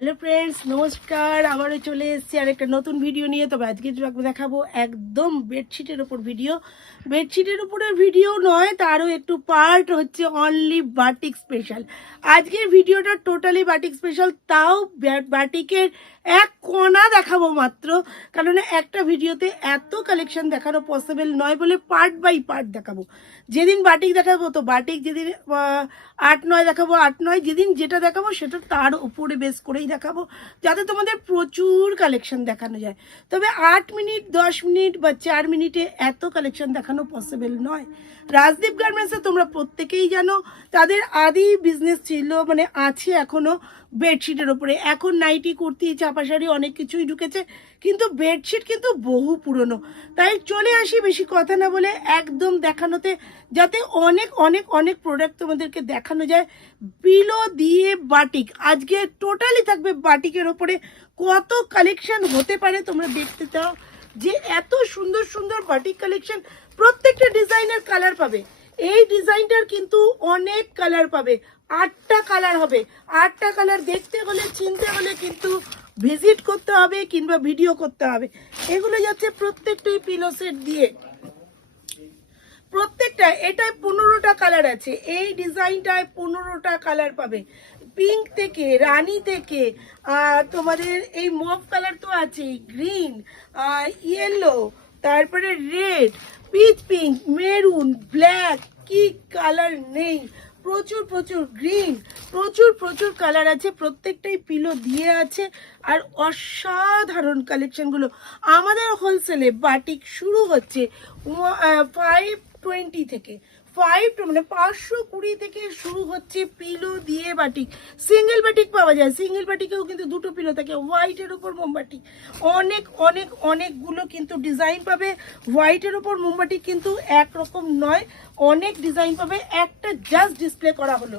Hello friends, নমস্কার। আবারও চলে এসেছি আর একটা নতুন ভিডিও নিয়ে। তবে আজকে দেখাবো একদম বেডশিটের ওপর ভিডিও। বেডশিটের উপরের ভিডিও নয়, তারও একটু পার্ট হচ্ছে অনলি বাটিক স্পেশাল। আজকের ভিডিওটা টোটালি বাটিক স্পেশাল, তাও বাটিকের এক কোণা দেখাবো মাত্র, কারণ একটা ভিডিওতে এত কালেকশন দেখানো পসিবল নয় বলে পার্ট বাই পার্ট দেখাবো। যেদিন বাটিক দেখাবো তো বাটিক, যেদিন 8-9 দেখাবো 8-9, যেদিন যেটা দেখাবো সেটা তার উপরে বেস করেই দেখাবো, যাতে তোমাদের প্রচুর কালেকশন দেখানো যায়। তবে 8 মিনিট 10 মিনিট বা 4 মিনিটে এত কালেকশন দেখানো পসিবল নয়। রাজদীপ গার্মেন্টসে তোমরা প্রত্যেকেই জানো, তাদের আদি বিজনেস ছিল, মানে আছে এখনও বেডশিটের ওপরে। এখন নাইটি, কুর্তি, চাপা শাড়ি অনেক কিছুই ঢুকেছে, কিন্তু বেডশিট কিন্তু বহু পুরনো। তাই চলে আসি বেশি কথা না বলে একদম দেখানোতে, যাতে অনেক অনেক অনেক প্রোডাক্ট তোমাদেরকে দেখানো যায়। পিলো দিয়ে বাটিক, আজকে টোটালি থাকবে বাটিকের ওপরে। কত কালেকশন হতে পারে তোমরা দেখতে চাও, যে এত সুন্দর সুন্দর বাটিক কালেকশন। প্রত্যেকটা ডিজাইনের কালার পাবে। এই ডিজাইনটার কিন্তু অনেক কালার পাবে, 8টা কালার হবে। 8টা কালার দেখতে হলে, চিনতে হলে কিন্তু ভিজিট করতে হবে কিংবা ভিডিও করতে হবে। এগুলো যাচ্ছে প্রত্যেকটাই পিলো সেট দিয়ে, প্রত্যেকটা। এটায় 15টা কালার আছে। এই ডিজাইনটায় 15টা কালার পাবে, পিঙ্ক থেকে, রানী থেকে, তোমাদের এই মভ কালার তো আছেই, গ্রিন, ইয়েলো, তারপরে red, pitch pink, maroon, black, কি কালার নেই। প্রচুর প্রচুর গ্রিন, প্রচুর প্রচুর কালার আছে। প্রত্যেকটাই পিলো দিয়ে আছে। আর অসাধারণ কালেকশনগুলো। আমাদের হোলসেলে বাটিক শুরু হচ্ছে 520 থেকে, 520 থেকে শুরু হচ্ছে পিলো দিয়ে বাটিক। সিঙ্গেল বাটিক পাওয়া যায়, সিঙ্গেল বাটিকেও কিন্তু দুটো পিলো থাকে। হোয়াইটের ওপর মোমবাটিক অনেক অনেক অনেকগুলো কিন্তু ডিজাইন পাবে। হোয়াইটের ওপর মোমবাটিক কিন্তু একরকম নয়, অনেক ডিজাইন পাবে। একটা জাস্ট ডিসপ্লে করা হলো,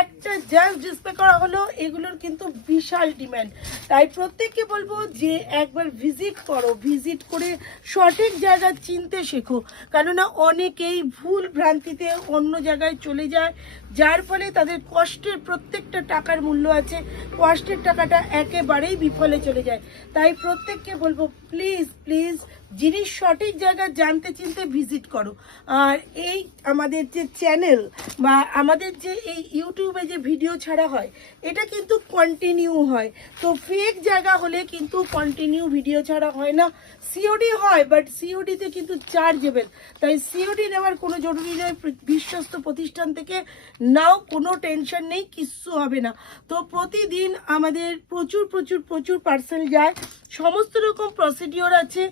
একটা জাস্ট ডিসপ্লে করা হলো। এগুলোর কিন্তু বিশাল ডিমান্ড। তাই প্রত্যেককে বলবো যে একবার ভিজিট করো, ভিজিট করে সঠিক জায়গা চিনতে শেখো। কেননা অনেকেই ভুল ভ্রান্তিতে অন্য জায়গায় চলে যায়, যার ফলে তাদের কষ্টের প্রত্যেকটা টাকার মূল্য আছে, কষ্টের টাকাটা একেবারেই বিফলে চলে যায়। তাই প্রত্যেককে বলবো প্লিজ প্লিজ জিনিস সঠিক জায়গা জানতে চিনতে ভিজিট করো। আর এই আমাদের যে চ্যানেল বা আমাদের যে এই ইউটিউবে যে ভিডিও ছাড়া হয়, এটা কিন্তু কন্টিনিউ হয়। তো ফেক জায়গা হলে কিন্তু কন্টিনিউ ভিডিও ছাড়া হয় না। সিওডি হয়, বাট সিওডিতে কিন্তু চার্জেবল। তাই সিওডি নেওয়ার কোনো জরুরি নয়। বিশ্বস্ত প্রতিষ্ঠান থেকে নাও, কোনো টেনশন নেই, কিচ্ছু হবে না। তো প্রতিদিন আমাদের প্রচুর প্রচুর প্রচুর পার্সেল যায়। সমস্ত রকম প্রসিডিওর আছে,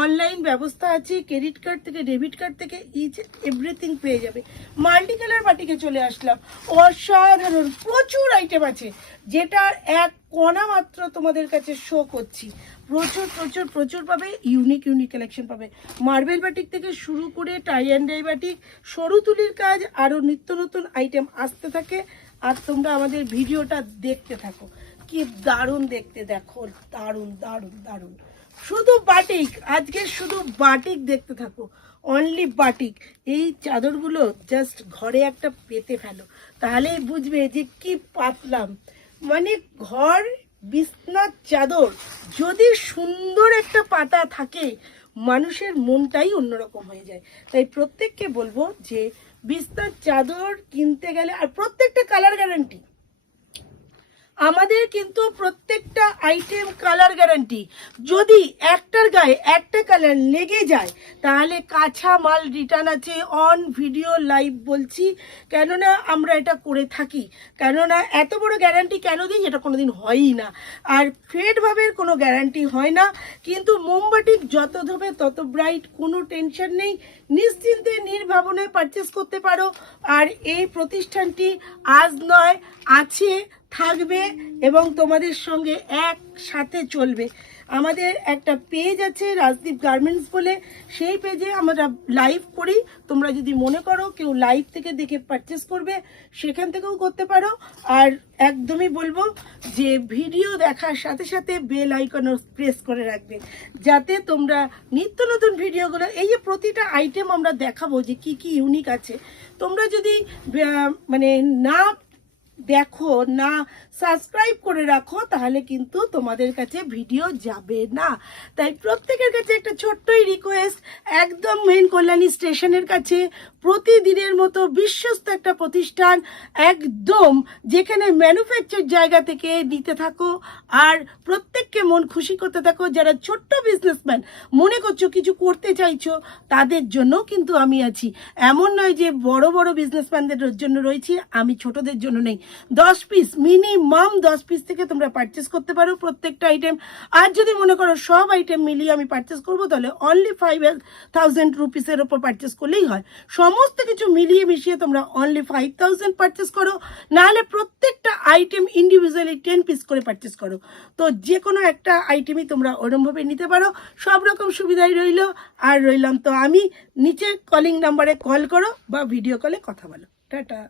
অনলাইন ব্যবস্থা আছে, ক্রেডিট কার্ড থেকে, ডেবিট কার্ড থেকে, ইচ এভরিথিং পেয়ে যাবে। মাল্টি কালার বাটিকে চলে আসলাম। অসাধারণ প্রচুর আইটেম আছে, যেটার এক কোণা মাত্র তোমাদের কাছে শো করছি। প্রচুর প্রচুর প্রচুর পাবে, ইউনিক ইউনিক কালেকশন পাবে। মার্বেল বাটিক থেকে শুরু করে টাই অ্যান্ড ডাই বাটিক, সরু তুলির কাজ, আরও নিত্য নতুন আইটেম আসতে থাকে। আর তোমরা আমাদের ভিডিওটা দেখতে থাকো, কি দারুণ দেখতে, দেখো দারুণ দারুণ দারুণ। শুধু বাটিক, আজকে শুধু বাটিক দেখতে থাকো, অনলি বাটিক। এই চাদরগুলো জাস্ট ঘরে একটা পেতে ফেলো, তাহলেই বুঝবে যে কি পাতলাম। মানে ঘর বিছনার চাদর যদি সুন্দর একটা পাতা থাকে, মানুষের মনটাই অন্যরকম হয়ে যায়। তাই প্রত্যেককে বলবো যে বিছনার চাদর কিনতে গেলে, আর প্রত্যেকটা কালার গ্যারান্টি আমাদের, কিন্তু প্রত্যেকটা আইটেম কালার গ্যারান্টি। যদি একটার গায়ে একটা কালার লেগে যায়, তাহলে কাঁচা মাল রিটার্ন আছে। অন ভিডিও লাইভ বলছি, কেননা আমরা এটা করে থাকি। কেননা এত বড় গ্যারান্টি কেন দিই, এটা কোনোদিন হয়ই না। আর ফেড ভাবের কোনো গ্যারান্টি হয় না। কিন্তু মোমবাটিক যত ধোবে তত ব্রাইট, কোনো টেনশন নেই, নিশ্চিন্তে নির্ভাবনে পারচেস করতে পারো। আর এই প্রতিষ্ঠানটি আজ নয়, আছে, থাকবে এবং তোমাদের সঙ্গে একসাথে চলবে। আমাদের একটা পেজ আছে রাজদীপ গার্মেন্টস বলে, সেই পেজে আমরা লাইভ করি। তোমরা যদি মনে করো কেউ লাইভ থেকে দেখে পারচেস করবে, সেখান থেকেও করতে পারো। আর একদমই বলবো যে ভিডিও দেখার সাথে সাথে বেল আইকনও প্রেস করে রাখবে, যাতে তোমরা নিত্য নতুন ভিডিওগুলো, এই যে প্রতিটা আইটেম আমরা দেখাবো যে কি কি ইউনিক আছে, তোমরা যদি মানে না দেখো না, সাবস্ক্রাইব করে রাখো, তাহলে কিন্তু তোমাদের কাছে ভিডিও যাবে না। তাই প্রত্যেকের কাছে একটা ছোট্টই রিকোয়েস্ট, একদম মেন কল্যাণী স্টেশনের কাছে প্রতিদিনের মতো বিশ্বস্ত একটা প্রতিষ্ঠান, একদম যেখানে ম্যানুফ্যাকচার জায়গা থেকে নিতে থাকো আর প্রত্যেককে মন খুশি করতে থাকো। যারা ছোট্ট বিজনেসম্যান মনে করছো কিছু করতে চাইছো, তাদের জন্য কিন্তু আমি আছি। এমন নয় যে বড় বড় বিজনেসম্যানদের জন্য রয়েছি, আমি ছোটদের জন্য নেই। 10 পিস, মিনিমাম 10 পিস থেকে তোমরা পারচেস করতে পারো প্রত্যেকটা আইটেম। আর যদি মনে করো সব আইটেম মিলিয়ে আমি পারচেস করবো, তাহলে অনলি 5,000 রুপিসের ওপর পারচেস করলেই হয়। সমস্ত কিছু মিলিয়ে মিশিয়ে তোমরা অনলি 5,000 পারচেস করো, নাহলে প্রত্যেকটা আইটেম ইন্ডিভিজুয়ালি 10 পিস করে পারচেস করো। তো যে কোনো একটা আইটেমই তোমরা ওরমভাবে নিতে পারো, সব রকম সুবিধাই রইলো। আর রইলাম তো আমি, নিচে কলিং নাম্বারে কল করো বা ভিডিও কলে কথা বলো। টাটা।